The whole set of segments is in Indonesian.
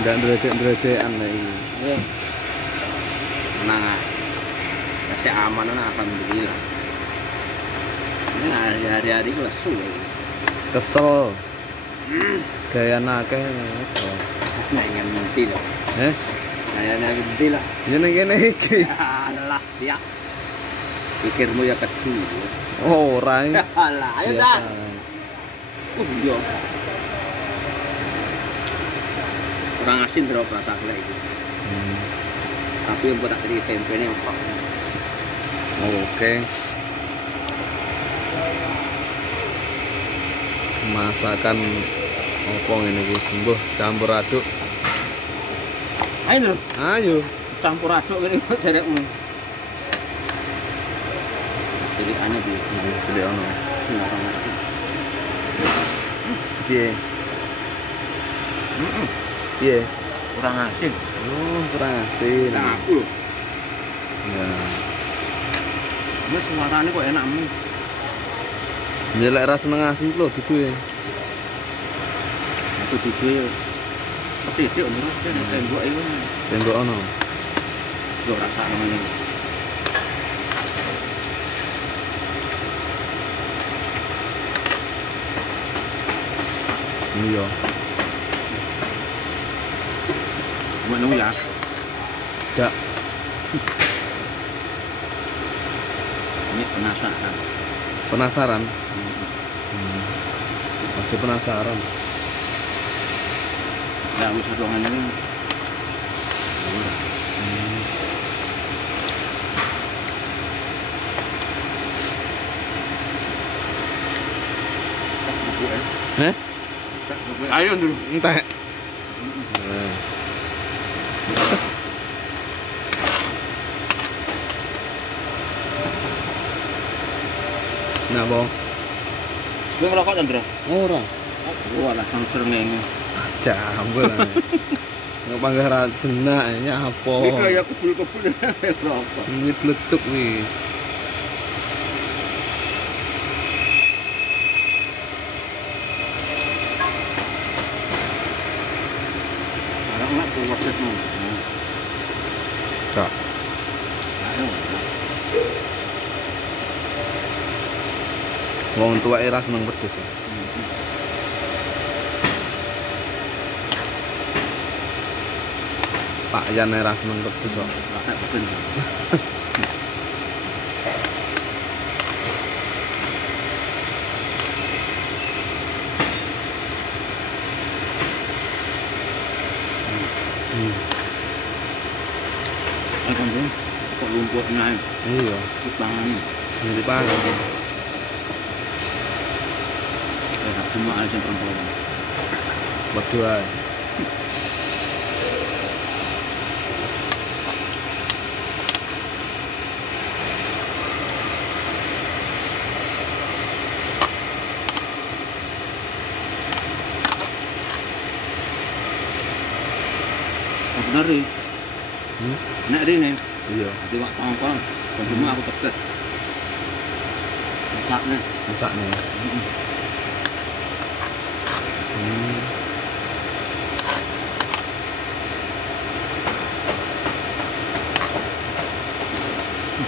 Ndak ndredek-ndredekan iki. Nah, cek aman alhamdulillah. Ini hari-hari lesu. Kesel. Gaya akeh. Nah, ingin menti loh. Kayaknya menti lah. Ya ning kene iki. Alah, ya. Pikirmu ya kecil. Oh, ora. Alah, ayo dah. Iya. Kurang asin terus rasa gula itu. Tapi yang buat tadi tempe ini empuk. Oke. Masakan opo ngene iki sembuh campur aduk. Ayo, Ayo. campur aduk ngene kok jarekmu. Jadi ane di Gede ono. sembarang ngerti. Piye? Piye? Kurang asin. Oh, kurang asin. Nah, aku loh. Ya. Mas suaranya kok enak mu. Nyelek rasa seneng asin lho dudu ya. Aku juga petitik terus kan tembok itu. Tembok ono. Yo rasa namanya. Iya. Buat nunggu ya. Jak. Ini penasaran. Penasaran? Aja penasaran. Ya usah doangan ini. Ayo dulu. Entek. Nah, Bang. Gue ngerokok Chandra. Ora. Wah, lah sangsur ngene. Jambul. Nggak panggara jenak apa? Iki kaya kebul-kebul ngerokok. Ini bletuk nih. Orang nak proses mu. Cak. Wong tuwa era seneng pedes ya. Pak Yan era seneng pedes kok. Pakai betul. Akan dong, kok lumpurnya Iya, di tangan. di pangan. Ya, semua ada yang perempuan. Waduh ae. Bener nih. Nek rene. Iya, Di wak tongkol, cuma aku kepet. Masaknya. masakne.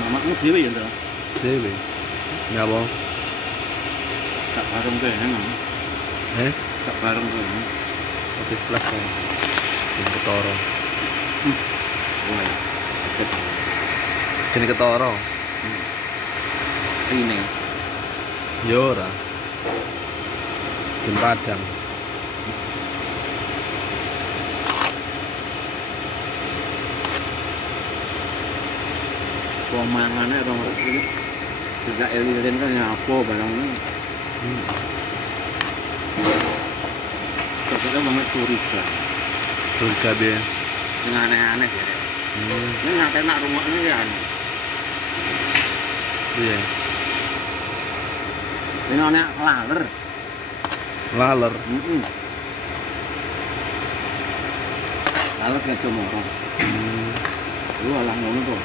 Mamakmu dewe ya, Ndra. Dewe. Ngapa? Tak bareng ke enak. Tak bareng ke. Oke, flash ya. Ini ketoro. Wah, ya. Sini ketoro. Rene. Yo ora. Di Padang. Pemangannya orang ini tidak elilin kan apa barangnya. Tapi banget turis lah. Tuh cabe. Yang aneh-aneh ya. Ini nggak enak rumahnya ya. Iya. Ini anak laler. Laler. Laler kayak cuma orang. Lu alah ngono tuh.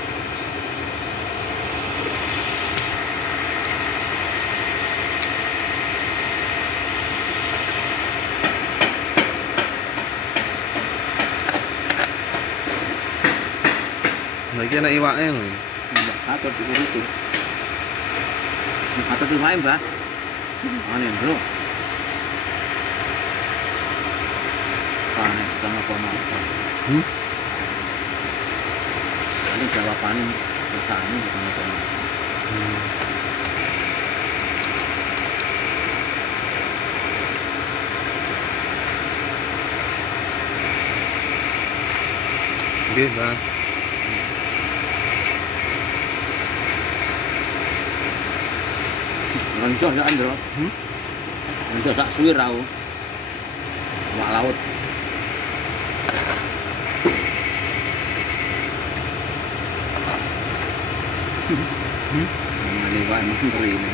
iki enak iwake lho. Mbak, atau diuruti. Atau dimain, Mbak. Ane, Bro. Panen sama pemantau. Ini jawaban perusahaan sama pemantau. Nggih, Bang. Loncoh ya, Andro. Loncoh sak suwir aku. Mak laut. Ini Pak Menteri ini.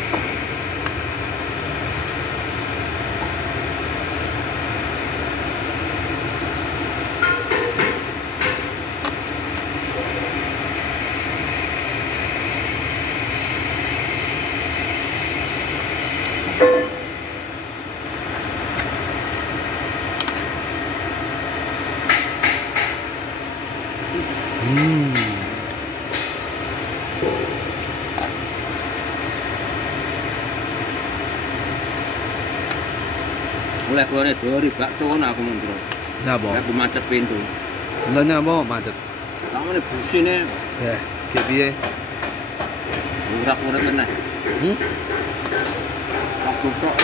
Mulai keluarnya dari bakso aku Mentro. Nyapa? Aku macet pintu. Lha nyapa macet? Kamu ini busine Kayak piye? urak-urak meneh. Aku kok.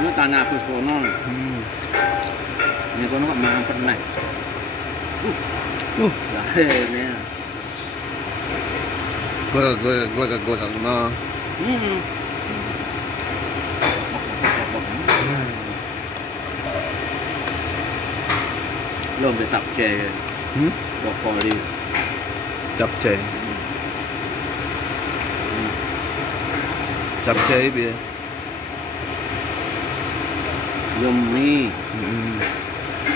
Ini tanya aku kono. Ini kono kok mampet meneh. Lah ini. Gue no. Lo bị tập chè broccoli Japchae. Japchae piye? yummy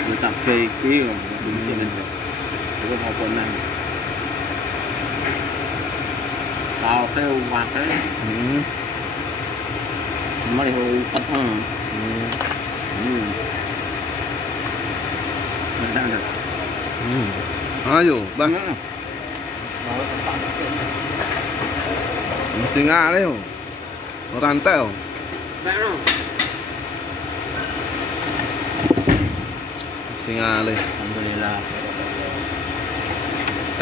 bị tập chè kia bisa nanti itu apa nang tao theo quạt đấy nó đi hồi tắt hơn đang được Ayo, Bang. Mesti ngale yo. Rantai yo. Mesti ngale. Alhamdulillah.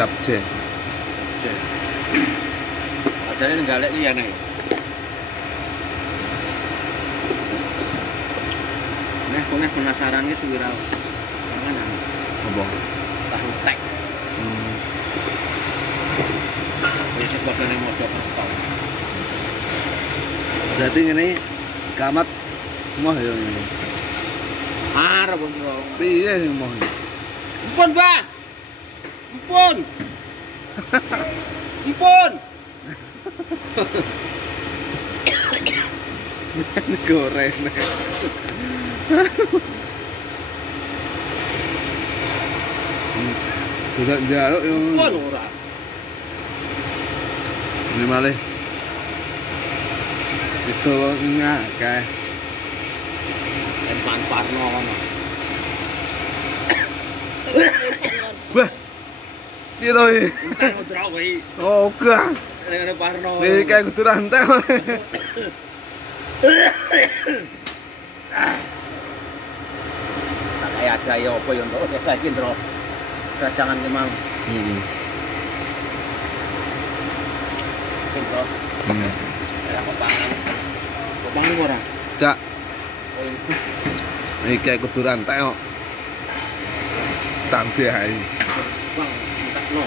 Japchae. Acaranya nenggalek iya nih. Aku penasaran ke sewirau. Mana? Apa? Tahu tek. Bisa pakai yang mau coba tahu. Berarti ini kamat moh ya ini. Arep bro. Piye sing moh? Ampun, Bang. Ampun. Ampun. Ini goreng. Sudah jaluk yo. Ampun ora. Ini malih. Itu ngakeh. Empan Parno kono. Wah. Piye to iki? Entar ngudro kowe. Oh, gak. Nek Parno. Iki kayak kudu rantai. Kayak ada ya apa ya untuk lagi ndro. Jangan memang. Ndro. Ya kepangan. Kepangan ora? Cak. Iki kayak kudu rantai kok. Tambe ae. Bang, entak no.